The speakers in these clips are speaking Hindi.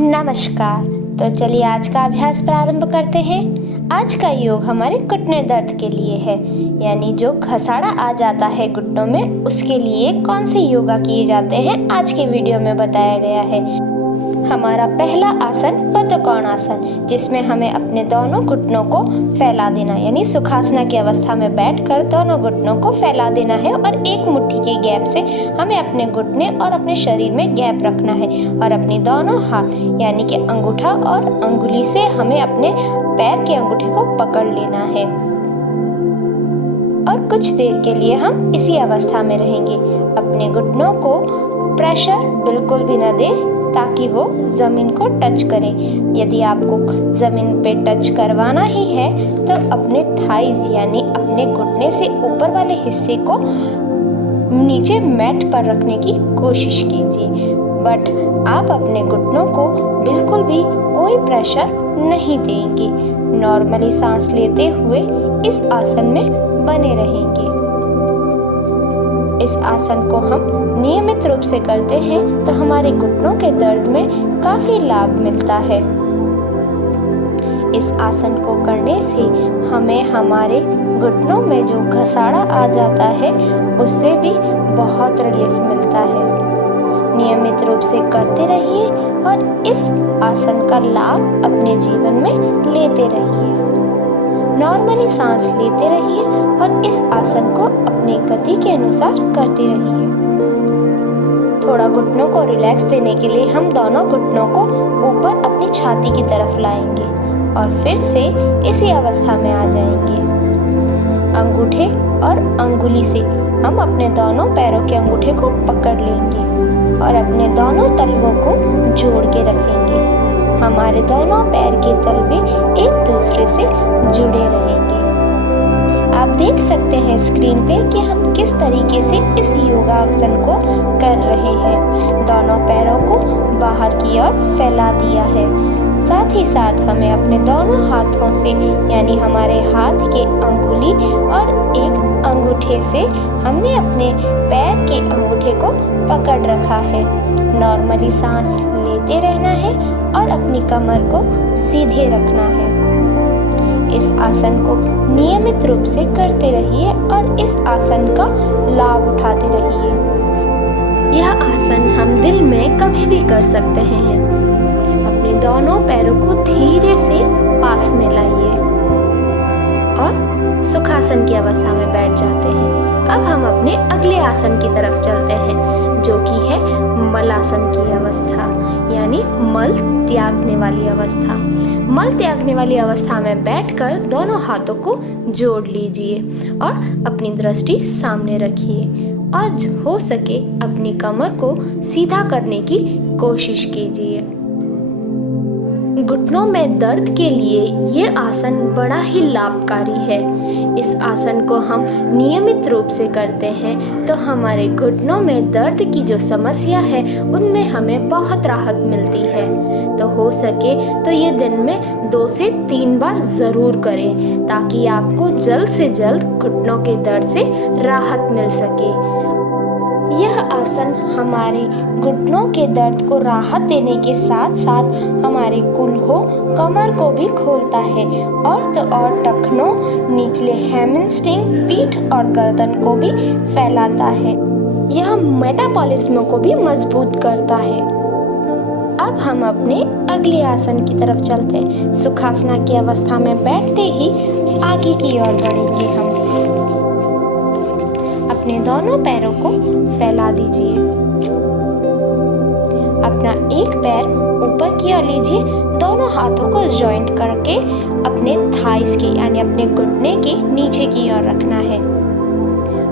नमस्कार। तो चलिए आज का अभ्यास प्रारंभ करते हैं। आज का योग हमारे घुटने दर्द के लिए है, यानी जो घसाड़ा आ जाता है घुटनों में, उसके लिए कौन से योगा किए जाते हैं आज के वीडियो में बताया गया है। हमारा पहला आसन बद्धकोण आसन, जिसमें हमें अपने दोनों घुटनों को फैला देना, यानी सुखासना की अवस्था में बैठकर दोनों घुटनों को फैला देना है और एक मुट्ठी के गैप से हमें अपने घुटने और अपने शरीर में गैप रखना है और अपनी दोनों हाथ यानी कि अंगूठा और अंगुली से हमें अपने पैर के अंगूठे को पकड़ लेना है और कुछ देर के लिए हम इसी अवस्था में रहेंगे। अपने घुटनों को प्रेशर बिल्कुल भी न दें ताकि वो ज़मीन को टच करें। यदि आपको ज़मीन पे टच करवाना ही है तो अपने थाइज यानी अपने घुटने से ऊपर वाले हिस्से को नीचे मैट पर रखने की कोशिश कीजिए, बट आप अपने घुटनों को बिल्कुल भी कोई प्रेशर नहीं देंगे। नॉर्मली सांस लेते हुए इस आसन में बने रहेंगे। इस आसन को हम नियमित रूप से करते हैं तो हमारे घुटनों के दर्द में काफ़ी लाभ मिलता है। इस आसन को करने से हमें हमारे घुटनों में जो घसाड़ा आ जाता है उससे भी बहुत रिलीफ मिलता है। नियमित रूप से करते रहिए और इस आसन का लाभ अपने जीवन में लेते रहिए। नॉर्मली सांस लेते रहिए और इस आसन को अपनी गति के अनुसार करते रहिए। थोड़ा घुटनों को रिलैक्स देने के लिए हम दोनों घुटनों को ऊपर अपनी छाती की तरफ लाएंगे और फिर से इसी अवस्था में आ जाएंगे। अंगूठे और अंगुली से हम अपने दोनों पैरों के अंगूठे को पकड़ लेंगे और अपने दोनों तलवों को जोड़ के रखेंगे। हमारे दोनों पैर के तलवे एक दूसरे से जुड़े रहेंगे। आप देख सकते हैं स्क्रीन पे कि हम किस तरीके से इस योगासन को कर रहे हैं। दोनों पैरों को बाहर की ओर फैला दिया है। साथ ही साथ हमें अपने दोनों हाथों से यानी हमारे हाथ के अंगुली और एक अंगूठे से हमने अपने पैर के अंगूठे को पकड़ रखा है। नॉर्मली सांस लेते रहना है और अपनी कमर को सीधे रखना है। इस आसन को नियमित रूप से करते रहिए और इस आसन का लाभ उठाते रहिए। यह आसन हम दिन में कभी भी कर सकते हैं। अपने दोनों पैरों को धीरे से पास में लाइए और सुखासन की अवस्था में बैठ जाते हैं। अब हम अपने अगले आसन की तरफ चलते हैं, जो कि है मलासन की अवस्था, यानी मल त्यागने वाली अवस्था। मल त्यागने वाली अवस्था में बैठकर दोनों हाथों को जोड़ लीजिए और अपनी दृष्टि सामने रखिए और हो सके अपनी कमर को सीधा करने की कोशिश कीजिए। घुटनों में दर्द के लिए ये आसन बड़ा ही लाभकारी है। इस आसन को हम नियमित रूप से करते हैं तो हमारे घुटनों में दर्द की जो समस्या है उनमें हमें बहुत राहत मिलती है। तो हो सके तो ये दिन में 2 से 3 बार ज़रूर करें ताकि आपको जल्द से जल्द घुटनों के दर्द से राहत मिल सके। यह आसन हमारे घुटनों के दर्द को राहत देने के साथ साथ हमारे कूल्हों कमर को भी खोलता है और तो और टखनों, निचले हैमस्ट्रिंग, पीठ और गर्दन को भी फैलाता है। यह मेटाबॉलिज्म को भी मजबूत करता है। अब हम अपने अगले आसन की तरफ चलते हैं। सुखासना की अवस्था में बैठते ही आगे की ओर बढ़ेंगे। हम अपने दोनों पैरों को फैला दीजिए। अपना एक पैर ऊपर की ओर लीजिए, दोनों हाथों को जॉइंट करके अपने थाइस के यानी अपने घुटने के नीचे की ओर रखना है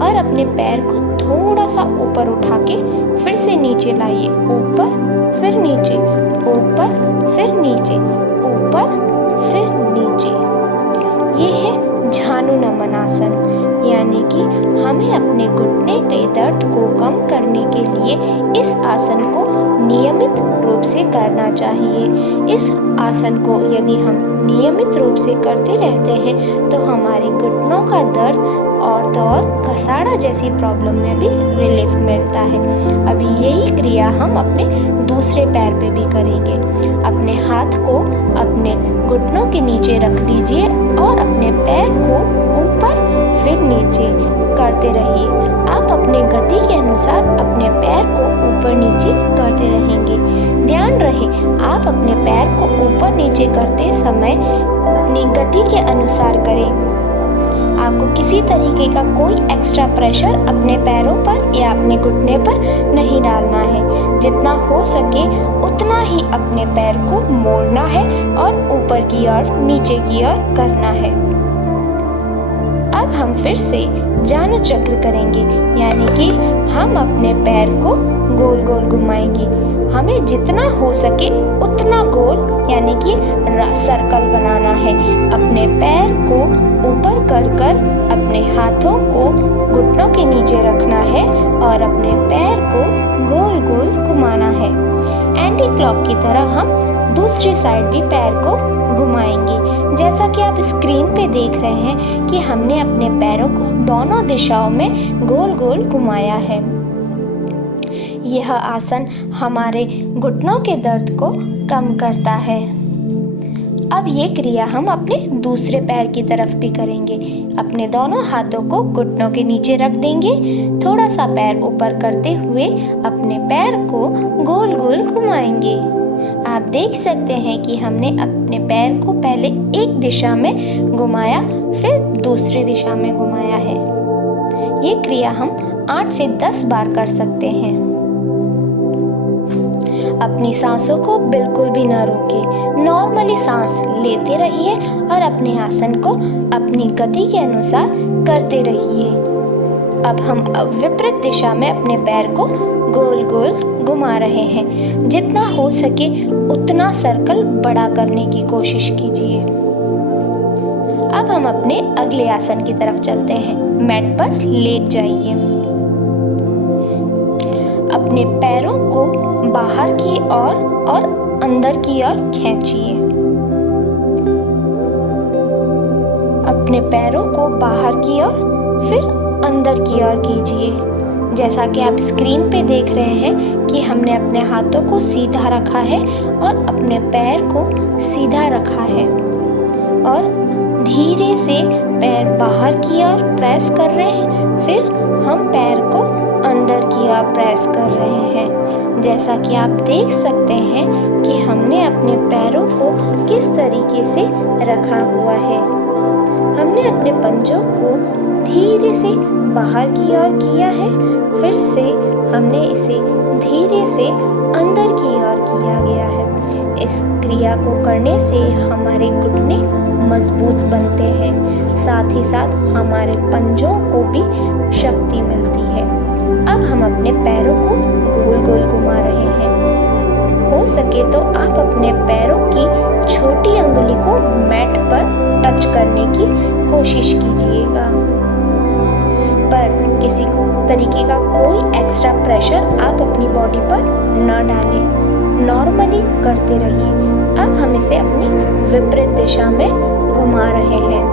और अपने पैर को थोड़ा सा ऊपर उठा के फिर से नीचे लाइए। ऊपर फिर नीचे, ऊपर फिर नीचे, ऊपर फिर नीचे। ये है झानु नमन आसन, यानी कि हमें अपने घुटने के दर्द को कम करने के लिए इस आसन को नियमित रूप से करना चाहिए। इस आसन को यदि हम नियमित रूप से करते रहते हैं तो हमारे घुटनों का दर्द और तो और घसाड़ा जैसी प्रॉब्लम में भी रिलीफ मिलता है। अभी यही क्रिया हम अपने दूसरे पैर पे भी करेंगे। अपने हाथ को अपने घुटनों के नीचे रख दीजिए और अपने पैर को ऊपर फिर नीचे करते रहिए। आप अपने गति के अनुसार अपने पैर को ऊपर नीचे करते रहेंगे। ध्यान रहे आप अपने पैर को ऊपर नीचे करते समय अपनी गति के अनुसार करें। आपको किसी तरीके का कोई एक्स्ट्रा प्रेशर अपने पैरों पर या अपने घुटने पर नहीं डालना है। जितना हो सके उतना ही अपने पैर को मोड़ना है और ऊपर की ओर नीचे की ओर करना है। अब हम फिर से जानु चक्र करेंगे, यानी कि हम अपने पैर को गोल गोल घुमाएंगे। हमें जितना हो सके उतना गोल यानी कि सर्कल बनाना है। अपने पैर को ऊपर कर कर अपने हाथों को घुटनों के नीचे रखना है और अपने पैर को गोल गोल घुमाना है। एंटी क्लॉक की तरह हम दूसरी साइड भी पैर को घुमाएंगे। जैसा कि आप स्क्रीन पे देख रहे हैं कि हमने अपने पैरों को दोनों दिशाओं में गोल गोल घुमाया है। यह आसन हमारे घुटनों के दर्द को कम करता है। अब ये क्रिया हम अपने दूसरे पैर की तरफ भी करेंगे। अपने दोनों हाथों को घुटनों के नीचे रख देंगे। थोड़ा सा पैर ऊपर करते हुए अपने पैर को गोल गोल घुमाएंगे। आप देख सकते हैं कि हमने अपने पैर को पहले एक दिशा में घुमाया, फिर दूसरी दिशा में घुमाया है। ये क्रिया हम 8 से 10 बार कर सकते हैं। अपनी सांसों को बिल्कुल भी न रोकें। नॉर्मली सांस लेते रहिए और अपने आसन को अपनी गति के अनुसार करते रहिए। अब हम विपरीत दिशा में अपने पैर को गोल गोल घुमा रहे हैं। जितना हो सके उतना सर्कल बड़ा करने की कोशिश कीजिए। अब हम अपने अगले आसन की तरफ चलते हैं। मैट पर लेट जाइए। अपने पैरों को बाहर की ओर और अंदर की ओर खींचिए। अपने पैरों को बाहर की ओर फिर अंदर की ओर कीजिए। जैसा कि आप स्क्रीन पे देख रहे हैं कि हमने अपने हाथों को सीधा रखा है और अपने पैर को सीधा रखा है और धीरे से पैर बाहर की ओर प्रेस कर रहे हैं। फिर हम पैर को अंदर की ओर प्रेस कर रहे हैं। जैसा कि आप देख सकते हैं कि हमने अपने पैरों को किस तरीके से रखा हुआ है। हमने अपने पंजों को धीरे से बाहर की ओर किया है, फिर से हमने इसे धीरे से अंदर की ओर किया गया है। इस क्रिया को करने से हमारे घुटने मजबूत बनते हैं, साथ ही साथ हमारे पंजों को भी शक्ति मिलती है। अब हम अपने पैरों को गोल गोल घुमा रहे हैं। हो सके तो आप अपने पैरों की छोटी अंगुली को मैट पर टच करने की कोशिश कीजिएगा, पर किसी तरीके का कोई एक्स्ट्रा प्रेशर आप अपनी बॉडी पर न डालें। नॉर्मली करते रहिए। अब हम इसे अपनी विपरीत दिशा में घुमा रहे हैं।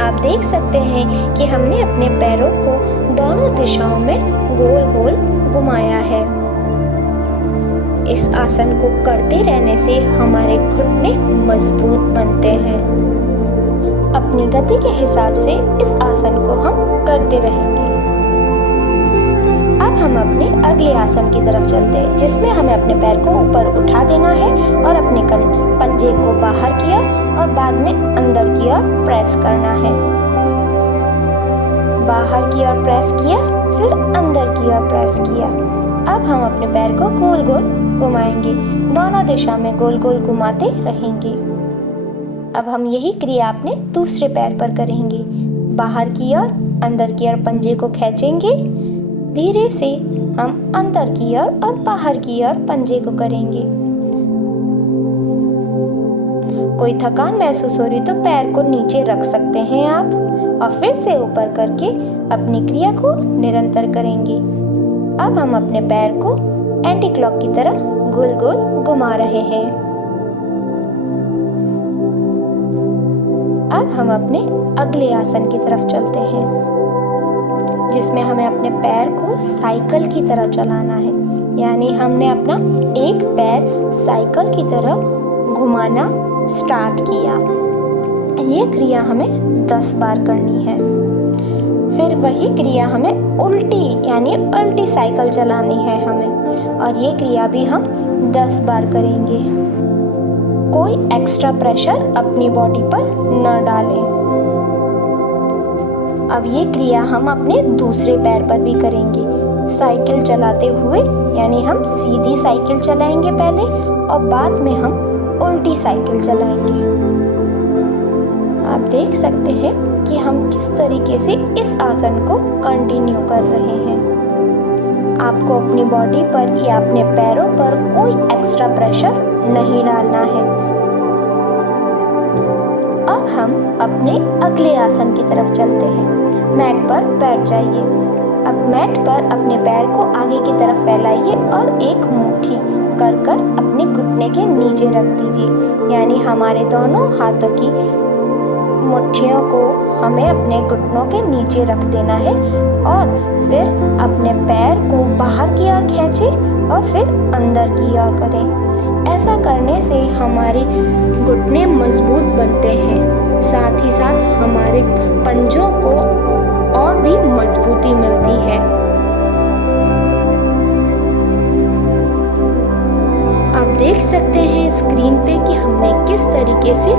आप देख सकते हैं कि हमने अपने पैरों को दोनों दिशाओं में गोल गोल घुमाया है। इस आसन को करते रहने से हमारे घुटने मजबूत बनते हैं। अपनी गति के हिसाब से इस आसन को हम करते रहेंगे। अब हम अपने अगले आसन की तरफ चलते हैं, जिसमें हमें अपने पैर को ऊपर उठा देना है और अपने पंजे को बाहर किया और बाद में अंदर की ओर प्रेस करना है। बाहर की ओर प्रेस किया, फिर अंदर की ओर प्रेस किया। अब हम अपने पैर को गोल गोल घुमाएंगे। दोनों दिशा में गोल गोल घुमाते रहेंगे। अब हम यही क्रिया अपने दूसरे पैर पर करेंगे। बाहर की ओर अंदर की ओर पंजे को खींचेंगे। धीरे से हम अंदर की ओर और बाहर की ओर पंजे को करेंगे। कोई थकान महसूस हो रही तो पैर को नीचे रख सकते हैं आप और फिर से ऊपर करके अपनी क्रिया को निरंतर करेंगे। अब हम अपने पैर को एंटी क्लॉक की तरह गोल गोल घुमा रहे हैं। अब हम अपने अगले आसन की तरफ चलते हैं, जिसमें हमें अपने पैर को साइकिल की तरह चलाना है। यानी हमने अपना एक पैर साइकिल की तरह घुमाना स्टार्ट किया। ये क्रिया हमें 10 बार करनी है। फिर वही क्रिया हमें उल्टी साइकिल चलानी है हमें, और ये क्रिया भी हम 10 बार करेंगे। कोई एक्स्ट्रा प्रेशर अपनी बॉडी पर न डालें। अब ये क्रिया हम अपने दूसरे पैर पर भी करेंगे साइकिल चलाते हुए। यानी हम सीधी साइकिल चलाएंगे पहले, और बाद में हम उल्टी साइकिल चलाएंगे। आप देख सकते हैं कि हम किस तरीके से इस आसन को कंटिन्यू कर रहे हैं। आपको अपनी बॉडी पर या अपने पैरों पर कोई एक्स्ट्रा प्रेशर नहीं डालना है। अब हम अपने अगले आसन की तरफ चलते हैं। मैट पर बैठ जाइए। अब मैट पर अपने पैर को आगे की तरफ फैलाइए और एक मुट्ठी कर अपने घुटने के नीचे रख दीजिए। यानी हमारे दोनों हाथों की मुट्ठियों को हमें अपने घुटनों के नीचे रख देना है, और फिर अपने पैर को बाहर की ओर खींचें और फिर अंदर की ओर करें। ऐसा करने से हमारे घुटने मजबूत बनते हैं, साथ ही साथ हमारे पंजों को और भी मजबूती मिलती है। आप देख सकते हैं स्क्रीन पे कि हमने किस तरीके से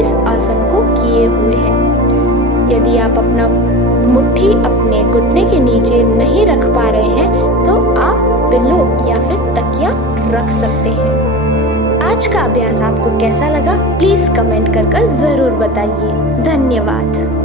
इस आसन को किए हुए हैं। यदि आप अपना मुट्ठी अपने घुटने के नीचे नहीं रख पा रहे हैं तो आप पिलो या फिर तकिया रख सकते हैं। आज का अभ्यास आपको कैसा लगा प्लीज कमेंट कर ज़रूर बताइए। धन्यवाद।